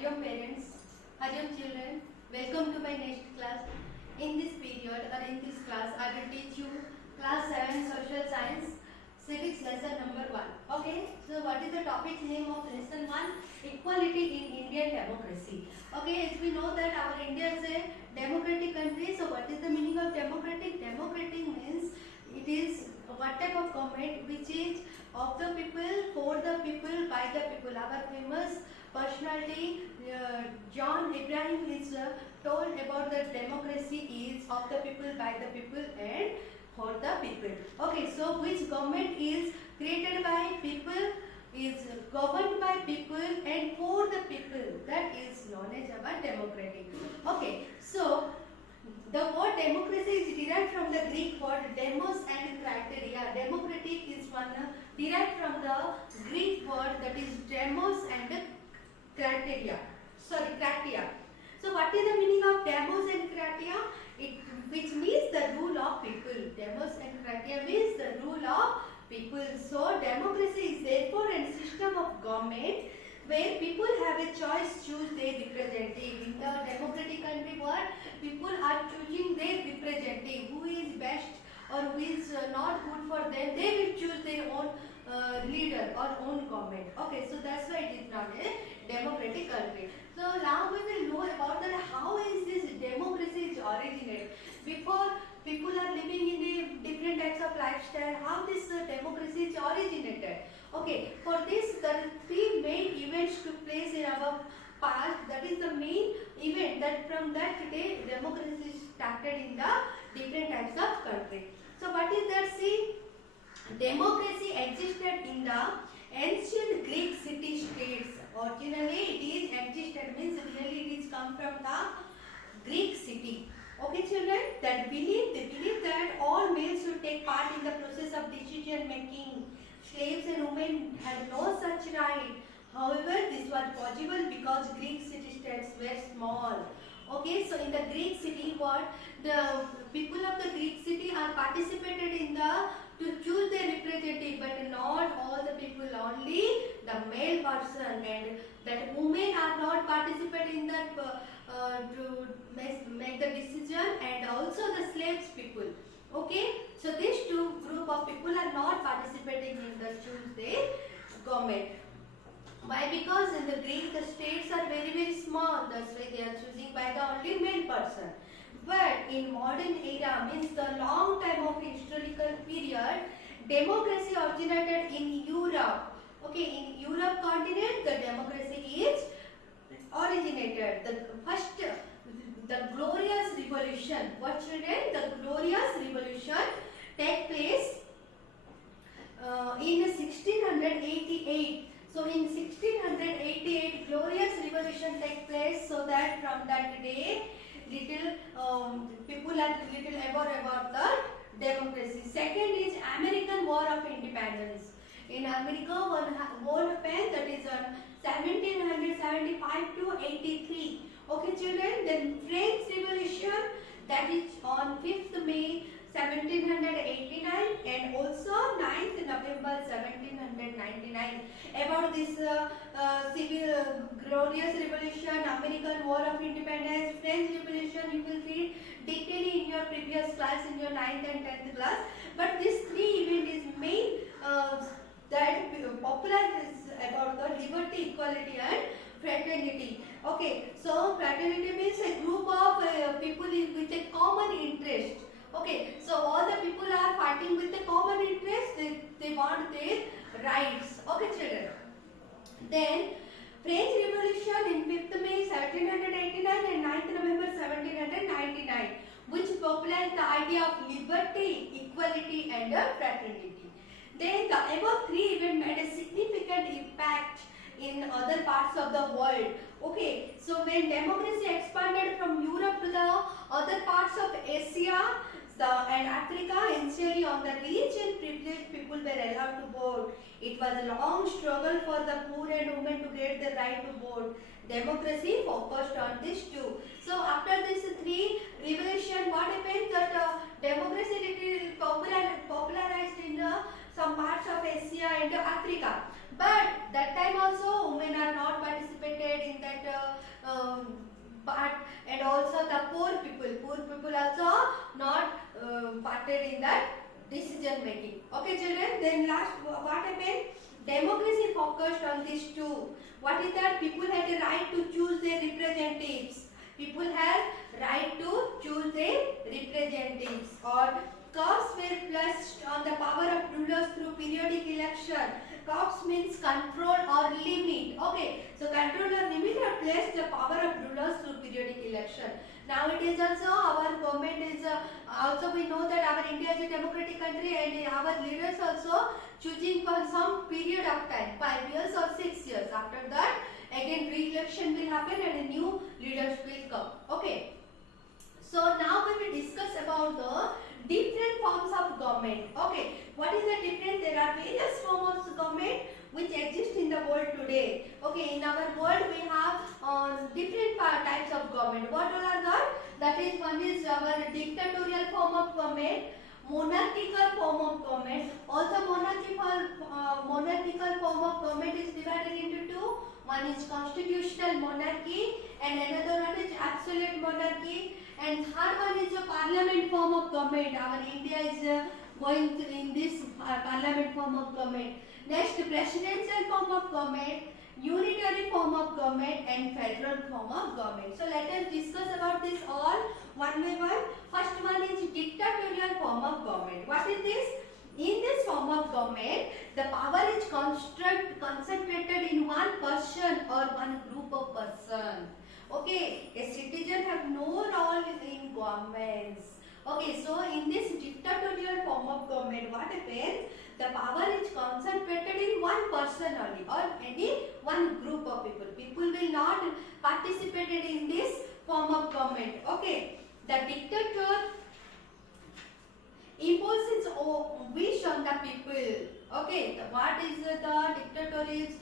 Hariom parents, Hariom children, welcome to my next class. In this period or in this class, I will teach you class 7 social science civics lesson number 1. Okay, so what is the topic name of lesson 1? Equality in Indian democracy. Okay, as we know that our India is a democratic country, so what is the meaning of democratic? Democratic means it is what type of government which is of the people, for the people, by the people. Our famous personality John Abraham is told about the democracy is of the people, by the people and for the people. Okay, so which government is created by people, is governed by people and for the people, that is known as our democratic. Okay, so the word democracy is derived from the Greek word demos and criteria. Democratic is one derived from the Greek word that is demos and criteria. So what is the meaning of demos and criteria? Which means the rule of people. Demos and criteria means the rule of people. So democracy is therefore a system of government where people have a choice choose their representative. In the democratic country what people are choosing their representative, who is best or who is not good for them, they will choose their own leader or own government. Okay, so that's why it is not a democratic country. So now we will know about that how is this democracy is originated. Before people are living in a different types of lifestyle, how this democracy is originated. Okay, for this there are three main events took place in our past. That is the main event that from that day democracy started in the different types of country. So what is that? See, democracy existed in the ancient Greek city-states. Originally it is existed means really it is come from the Greek city. Okay children, they believe that all males should take part in the process of decision making. Slaves and women had no such right. However, this was possible because Greek city-states were small. Okay, so in the Greek city, what the people of the Greek city are participated in the to choose their representative, but not all the people, only the male person, and that women are not participating in that to make the decision, and also the slaves people. Okay, so these two group of people are not participating in the choose their government. Why? Because in the Greek the states are very small, that's why they are choosing by the only male person. But in modern era, means the long time of historical period, democracy originated in Europe. Okay, in Europe continent the democracy is originated. The first, the glorious revolution. What children? The glorious revolution take place in 1688. So in 1688 glorious revolution take place, so that from that day little people are little aware about the democracy. Second is American War of Independence. In America war happened, that is on 1775 to 83. Okay children, then French Revolution, that is on 5th May 1789 and also 9th November 1799. About this civil glorious revolution, American War of Independence, French Revolution, you will read detailing in your previous class in your 9th and 10th class. But this three event is main that popular is about the liberty, equality and fraternity. Okay, so fraternity means a group of people with a common interest. Okay, so all the people are fighting with a common interest, they want their rights. Okay children. Then French Revolution in 5th May 1789 and 9th November 1799, which popularized the idea of liberty, equality and fraternity. Then the above three events made a significant impact in other parts of the world. Okay, so when democracy expanded from Europe to the other parts of Asia and Africa, initially on the rich and privileged people were allowed to vote. It was a long struggle for the poor and women to get the right to vote. Democracy focused on this too. So after this three revolution, what happened? That democracy popularized in some parts of Asia and Africa. But that time also women are not participated in that started in that decision making. Okay, children. Then last, what happened? Democracy focused on these two. What is that? People had a right to choose their representatives. People had right to choose their representatives. Or curbs were placed on the power of rulers through periodic election. Curbs means control or limit. Okay, so control or limit are placed the power of rulers through periodic election. Nowadays also our government is also, we know that our India is a democratic country and our leaders also choosing for some period of time, 5 years or 6 years. After that again re-election will happen and a new leaders will come. Okay. So now we will discuss about the different forms of government. Okay, what is the difference? There are various forms of government which exist in the world today. Okay, in our world we have different types of government. What all are that? That is, one is our dictatorial form of government, monarchical form of government. Also monarchical form of government is divided into two. One is constitutional monarchy and another one is absolute monarchy. And third one is a parliament form of government. Our India is going to in this parliament form of government. Next, presidential form of government, unitary form of government and federal form of government. So let us discuss about this all one by one. First one is dictatorial form of government. What is this? In this form of government, the power is concentrated in one person or one group of person. Okay, a citizen have no role in governments. Okay, so in this dictatorial form of government, what happens? The power is concentrated in one person only or any one group of people. People will not participate in this form of government. Okay, the dictator imposes wish on the people. Okay, what is the dictator is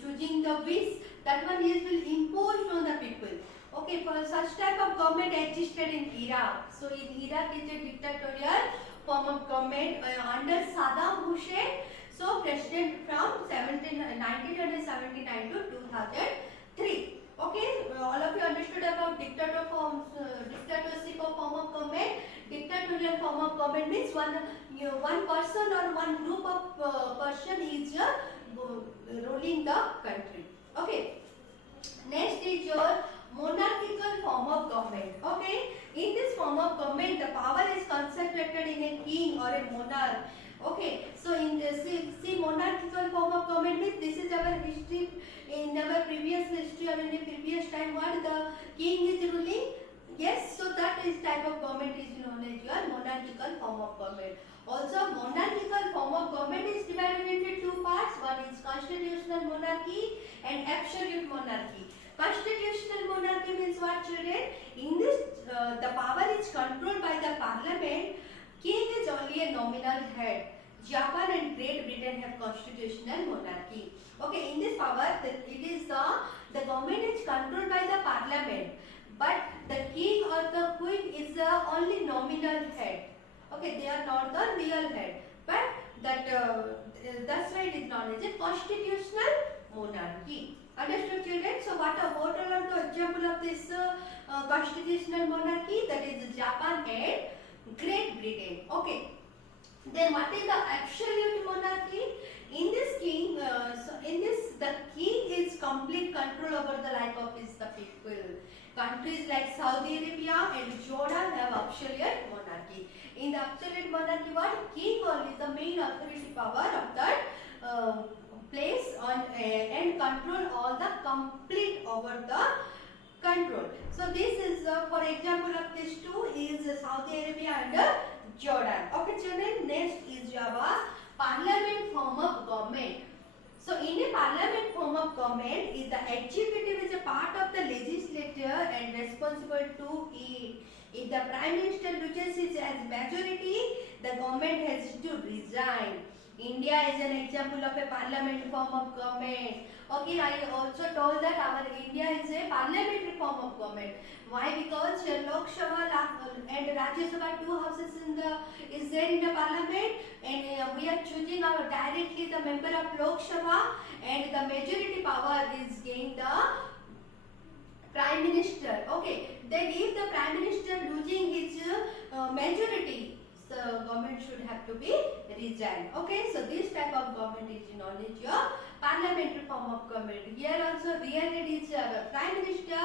choosing the wish, that one is will impose on the people. Okay, for such type of government existed in Iraq. So in Iraq is a dictatorial form of government under Saddam Hussein. So president from 1979 to 2003. Okay, all of you understood about dictatorship of form of government. Dictatorial form of government means one person or one group of person is ruling the country. Okay. Next is your monarchical form of government. Okay. In this form of government, the power is concentrated in a king or a monarch. Okay. So in the see monarchical form of government means this is our history. In our previous history or in the previous time, what the king is ruling. Yes, so that is type of government is known as your monarchical form of government. Also, monarchical form of government is divided into two parts. One is constitutional monarchy and absolute monarchy. Constitutional monarchy means what, children? In this, the power is controlled by the parliament. King is only a nominal head. Japan and Great Britain have constitutional monarchy. Okay, in this power, it is the government is controlled by the parliament. But the king or the queen is the only nominal head. Okay, they are not the real head. But that that's why it is known as a constitutional monarchy. Understood, children? So what are the example of this constitutional monarchy? That is Japan and Great Britain. Okay. Then what is the absolute monarchy? In this king, the king is complete control over the life of the people. Countries like Saudi Arabia and Jordan have absolute monarchy. In the absolute monarchy, what? King only is the main authority power of that place and control all the complete over the control. So this is for example of these two is Saudi Arabia and Jordan. Okay, children. Next is our parliament form of government. So in a parliament form of government, is the executive is a part of the legislature and responsible to it. If the prime minister loses his majority, the government has to resign. India is an example of a parliament form of government. Okay, I also told that our India is a parliamentary form of government. Why? Because Lok Sabha and Rajya Sabha, two houses is there in the parliament, and we are choosing directly the member of Lok Sabha, and the majority power is gained the prime minister. Okay, then if the prime minister losing his majority, so government should have to be resign. Okay, so this type of government is known as your parliamentary form of government. Here also real head is our prime minister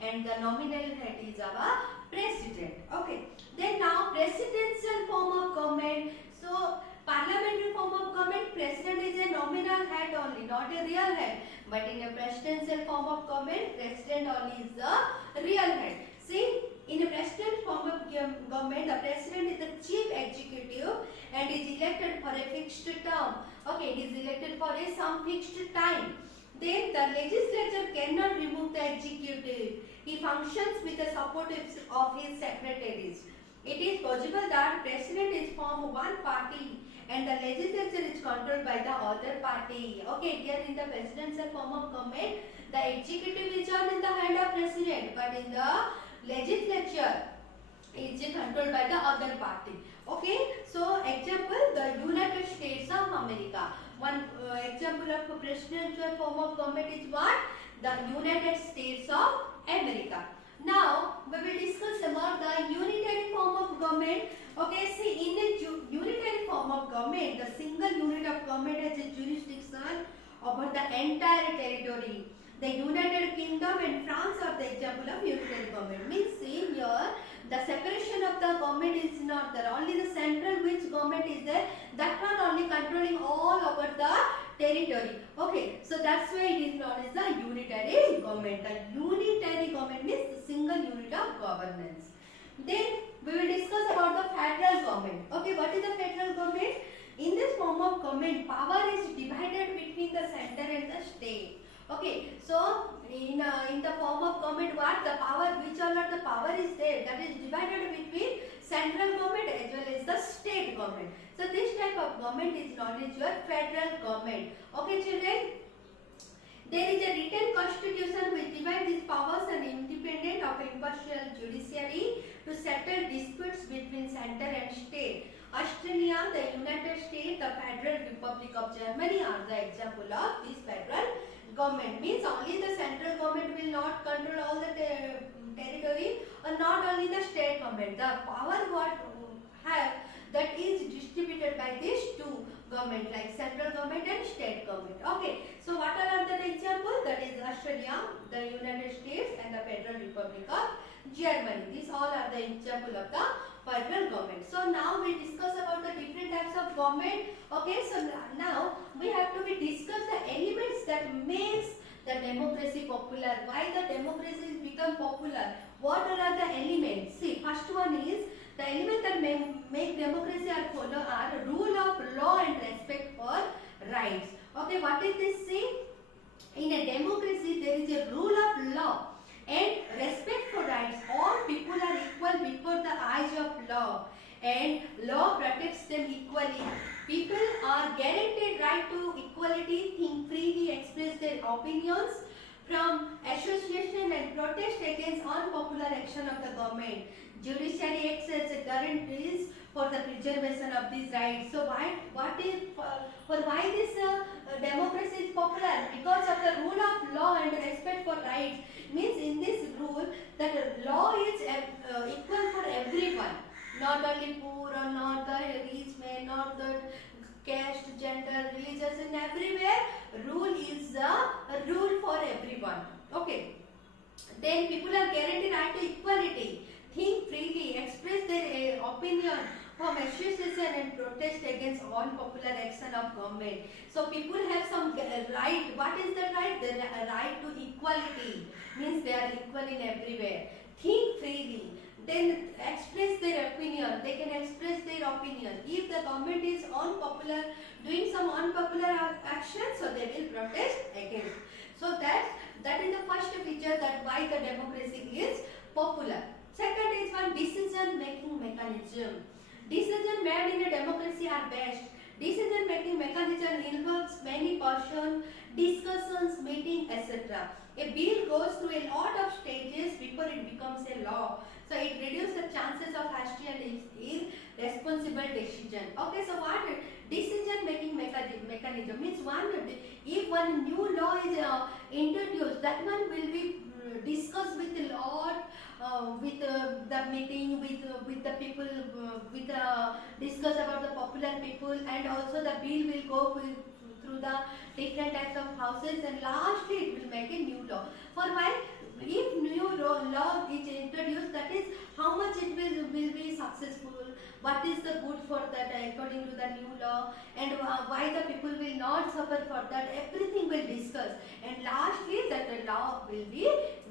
and the nominal head is our president. Okay, then now presidential form of government. So parliamentary form of government, president is a nominal head only, not a real head. But in a presidential form of government, president only is the real head. See, in a president form of government, the president is the chief executive and is elected for a fixed term. Okay, he is elected for a some fixed time. Then the legislature cannot remove the executive. He functions with the support of his secretaries. It is possible that president is from one party and the legislature is controlled by the other party. Okay, here in the presidential form of government, the executive is not in the hand of president, but in the legislature is controlled by the other party. Okay, so example, the United States of America. One example of a presidential form of government is what? The United States of America. Now we will discuss about the unitary form of government. Okay, see, in the unitary form of government, the single unit of government has a jurisdiction over the entire territory. The United Kingdom and France are the example of unitary government. Means same here, the separation of the government is not there. Only the central which government is there, that one only controlling all over the territory. Okay, so that's why it is known as the unitary government. The unitary government means the single unit of governance. Then we will discuss about the federal government. Okay, what is the federal government? In this form of government, power is divided between the center and the state. Okay, so in the form of government, what the power, which all are the power is there, that is divided between central government as well as the state government. So this type of government is known as your federal government. Okay, children. There is a written constitution which divides these powers and independent of impartial judiciary to settle disputes between center and state. Australia, the United States, the Federal Republic of Germany are the example of this federal government. Means only the central government will not control all the territory, or not only the state government. The power what have that is distributed by these two government, like central government and state government. Okay, so what are the examples? That is Australia, the United States and the Federal Republic of Germany. These all are the example of the federal government. So now we discuss about the different types of government. Okay, so now we have to discuss the elements that makes the democracy popular. Why the democracy become popular? What are the elements? See, first one is the element that make democracy are rule of law and respect for rights. Okay, what is this? See, in a democracy there is a rule of law and respect for rights. All people are equal before the eyes of law and law protects them equally. People are guaranteed right to equality, think freely, express their opinions from association and protest against unpopular action of the government. Judiciary acts as a guarantees for the preservation of these rights. So why this democracy is popular? Because of the rule of law and respect for rights. Means in this rule that law is equal for everyone, not only poor or not the rich man, not the caste, gender, religious, and everywhere rule is a rule for everyone. Okay. Then people are guaranteed right to equality, think freely, express their opinion from association and protest against unpopular action of government. So people have some right. What is the right? The right to equality means they are equal in everywhere. Think freely. Then express their opinion. They can express their opinion. If the government is unpopular, doing some unpopular action, so they will protest against. So that is the first feature that why the democracy is popular. Second is one decision making mechanism. Decision made in a democracy are best. Decision making mechanism involves many persons, discussions, meeting, etc. A bill goes through a lot of stages before it becomes a law. So it reduces the chances of hasty and irresponsible decision. Okay, so what decision making mechanism means if one new law is introduced, that one will be discussed with a lot the meeting with the people, discuss about the popular people, and also the bill will go through the different types of houses, and lastly it will make a new law. For why? If new law is introduced, that is how much it will be successful, what is the good for that according to the new law, and why the people will not suffer for that, everything will discuss, and lastly that the law will be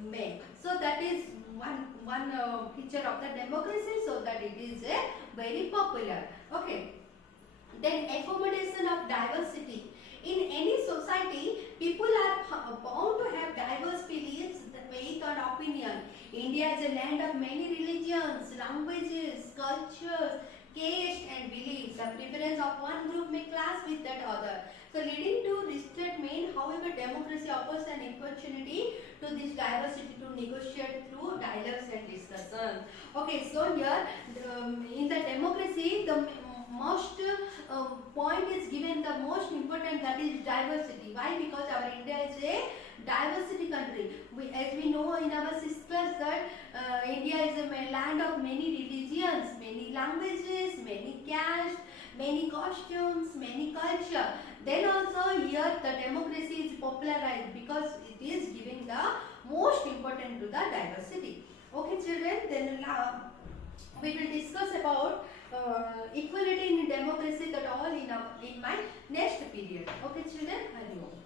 made. So that is one feature of the democracy, so that it is very popular. Okay. Then accommodation of diversity. In any society, people are bound to have diverse beliefs, faith and opinion. India is a land of many religions, languages, cultures, caste and beliefs. The preference of one group may clash with that other. So leading to restraint, however, democracy offers an opportunity to this diversity to negotiate through dialogues and discussions. Okay, so here in the democracy, the most point is given, the most important, that is diversity. Why? Because our India is a diversity country. As we know in our sisters that India is a land of many religions, many languages, many castes, many costumes, many culture. Then also here the democracy is popularized because it is giving the most important to the diversity. Okay children, then we will discuss about equality in democracy, that all in my next period. Okay children, Hari Om.